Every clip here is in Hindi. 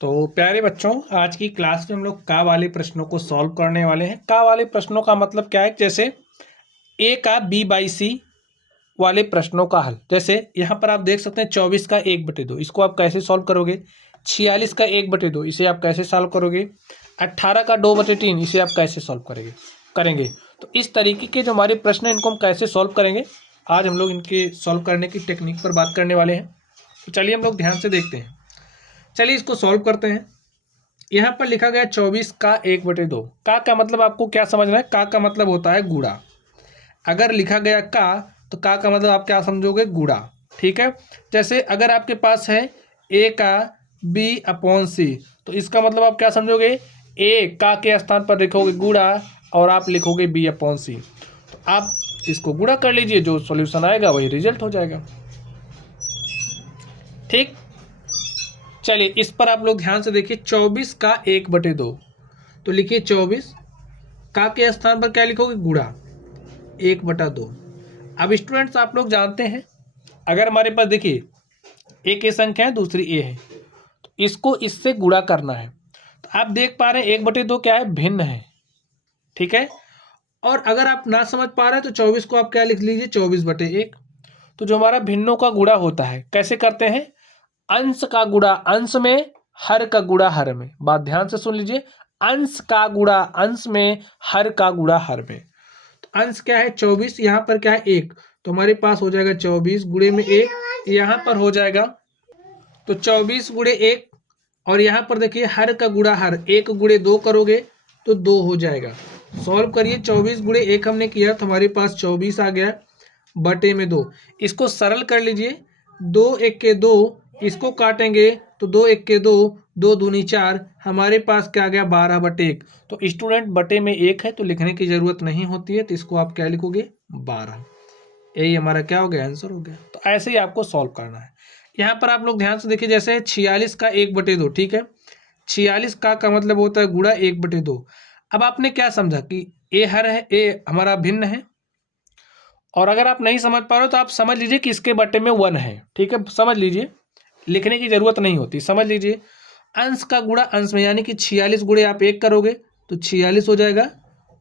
तो प्यारे बच्चों, आज की क्लास में हम लोग का वाले प्रश्नों को सॉल्व करने वाले हैं। का वाले प्रश्नों का मतलब क्या है? जैसे ए का बी बाई सी वाले प्रश्नों का हल। जैसे यहाँ पर आप देख सकते हैं 24 का 1/2, इसको आप कैसे सॉल्व करोगे। 46 का 1/2, इसे आप कैसे सॉल्व करोगे। 18 का 2/3, इसे आप कैसे सॉल्व करेंगे। तो इस तरीके के जो हमारे प्रश्न हैं, इनको हम कैसे सॉल्व करेंगे, आज हम लोग इनके सॉल्व करने की टेक्निक पर बात करने वाले हैं। तो चलिए हम लोग ध्यान से देखते हैं। चलिए इसको सॉल्व करते हैं। यहाँ पर लिखा गया 24 का 1/2। का मतलब आपको क्या समझना है? का मतलब होता है गुणा। अगर लिखा गया तो का मतलब आप क्या समझोगे? गुणा। ठीक है। जैसे अगर आपके पास है ए का बी अपॉन सी, तो इसका मतलब आप क्या समझोगे? ए का के स्थान पर लिखोगे गुणा और आप लिखोगे बी अपॉन सी। तो आप इसको गुणा कर लीजिए, जो सॉल्यूशन आएगा वही रिजल्ट हो जाएगा। ठीक। चलिए इस पर आप लोग ध्यान से देखिए। 24 का 1/2, तो लिखिए 24 का के स्थान पर क्या लिखोगे? गुणा 1/2। अब स्टूडेंट्स आप लोग जानते हैं, अगर हमारे पास देखिए एक ए संख्या है, दूसरी ए है, तो इसको इससे गुणा करना है। तो आप देख पा रहे हैं 1/2 क्या है? भिन्न है। ठीक है। और अगर आप ना समझ पा रहे हैं तो 24 को आप क्या लिख लीजिए? 24/1। तो जो हमारा भिन्नों का गुणा होता है, कैसे करते हैं? अंश का गुणा अंश में, हर का गुणा हर में। बात ध्यान से सुन लीजिए। अंश का गुणा अंश में, हर का गुणा हर में। तो अंश क्या है? 24, यहाँ पर क्या है? 1, तो हमारे पास हो जाएगा 24 गुणे में 1, यहाँ पर हो जाएगा तो 24 गुणे 1। और यहाँ पर देखिए हर का गुणा हर, 1 गुणे 2 करोगे तो 2 हो जाएगा। सॉल्व करिए। 24 गुणे 1 हमने किया तो हमारे पास 24 आ गया बटे में 2। इसको सरल कर लीजिए। 2 1 के 2, इसको काटेंगे तो 2 1 के 2, 2 दूनी 4, हमारे पास क्या आ गया? 12/1। तो स्टूडेंट बटे में 1 है तो लिखने की जरूरत नहीं होती है, तो इसको आप क्या लिखोगे? 12। यही हमारा क्या हो गया? आंसर हो गया। तो ऐसे ही आपको सॉल्व करना है। यहाँ पर आप लोग ध्यान से देखिए। जैसे 46 का 1/2, ठीक है। 46 का मतलब होता है गुणा 1/2। अब आपने क्या समझा कि ए हर है, ए हमारा भिन्न है। और अगर आप नहीं समझ पा रहे हो तो आप समझ लीजिए कि इसके बटे में 1 है। ठीक है, समझ लीजिए, लिखने की जरूरत नहीं होती, समझ लीजिए। अंश का गुणा अंश में, यानी कि 46 गुणे आप 1 करोगे तो 46 हो जाएगा।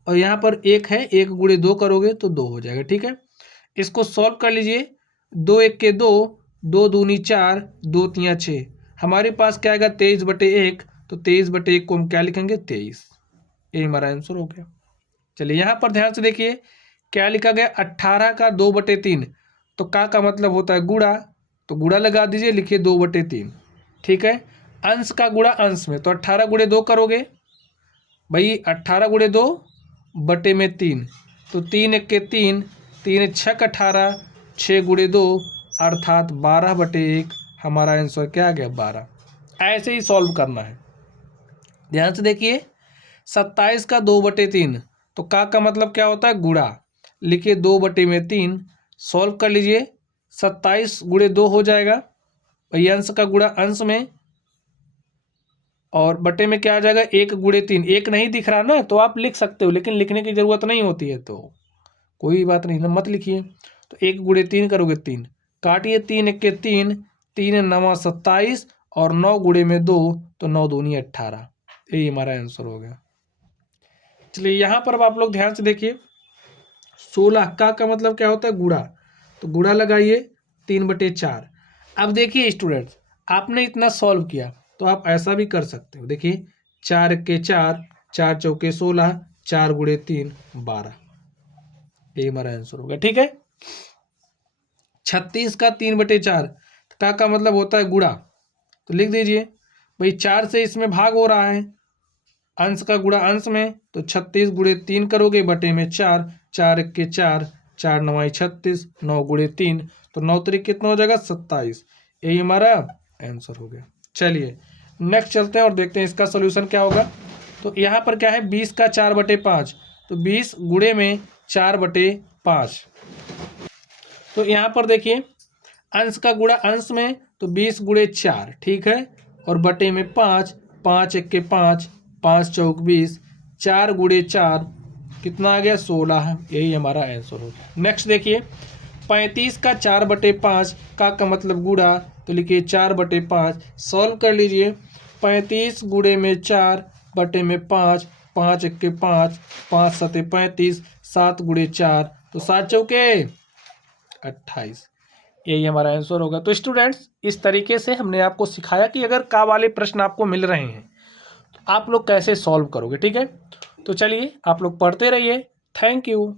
और यहाँ पर 1 है, 1 गुणे 2 करोगे तो 2 हो जाएगा। ठीक है। इसको सॉल्व कर लीजिए। 2 1 के 2, 2 दूनी 4, 2 तिया 6, हमारे पास क्या आएगा? 23/1। तो 23/1 को हम क्या लिखेंगे? 23। ये हमारा आंसर हो गया। चलिए यहाँ पर ध्यान से देखिए क्या लिखा गया? 18 का 2/3। तो का मतलब होता है गुणा, तो गुणा लगा दीजिए, लिखिए 2/3। ठीक है। अंश का गुणा अंश में, तो 18 गुणे 2 करोगे भाई, 18 गुणे 2 बटे में 3, तो 3 1 के 3, 3 6 18, 6 गुणे 2 अर्थात 12/1। हमारा आंसर क्या आ गया? 12। ऐसे ही सॉल्व करना है। ध्यान से देखिए। 27 का 2/3, तो का मतलब क्या होता है? गुणा, लिखिए 2/3। सॉल्व कर लीजिए। 27 गुणे 2 हो जाएगा भाई, अंश का गुणा अंश में, और बटे में क्या आ जाएगा? 1 गुणे 3। 1 नहीं दिख रहा ना, तो आप लिख सकते हो, लेकिन लिखने की जरूरत नहीं होती है, तो कोई बात नहीं ना, मत लिखिए। तो 1 गुणे 3 करोगे 3, काटिए 3 1 के 3, 3 9 27, और 9 गुणे में 2, तो 9 दूनी 18। यही हमारा आंसर हो गया। चलिए यहाँ पर अब आप लोग ध्यान से देखिए। 16 का मतलब क्या होता है? गुणा, तो गुणा लगाइए 3/4। अब देखिए स्टूडेंट्स, आपने इतना सॉल्व किया तो आप ऐसा भी कर सकते हो। देखिए 4 1 के 4, 4 चौके 16, 4 गुणे 3 12। यही हमारा आंसर हो गया। ठीक है। 36 का 3/4, का मतलब होता है गुणा, तो लिख दीजिए भाई, 4 से इसमें भाग हो रहा है, अंश का गुणा अंश में, तो 36 गुणे 3 करोगे बटे में 4, 4 1 के 4, 4 9 36, 9 गुणे 3, तो 9 3 कितना हो जाएगा? 27। यही हमारा आंसर हो गया। चलिए नेक्स्ट चलते हैं और देखते हैं इसका सोल्यूशन क्या होगा। तो यहाँ पर क्या है? 20 का 4/5, तो 20 गुणे में 4/5। तो यहाँ पर देखिए अंश का गुणा अंश में, तो 20 गुणे 4, ठीक है, और बटे में 5, 5 1 के 5, 5 चौक 20, 4 गुणे 4 कितना आ गया? 16। यही हमारा आंसर होगा। नेक्स्ट देखिए 35 का 4/5, का मतलब गुणा, तो लिखिए 4/5। सॉल्व कर लीजिए। 35 गुणे में 4 बटे में 5, 5 1 के 5, 5 7 35, 7 गुणे 4 तो 7 चौके 28। यही हमारा आंसर होगा। तो स्टूडेंट्स इस तरीके से हमने आपको सिखाया कि अगर का वाले प्रश्न आपको मिल रहे हैं तो आप लोग कैसे सॉल्व करोगे। ठीक है, तो चलिए आप लोग पढ़ते रहिए। Thank you.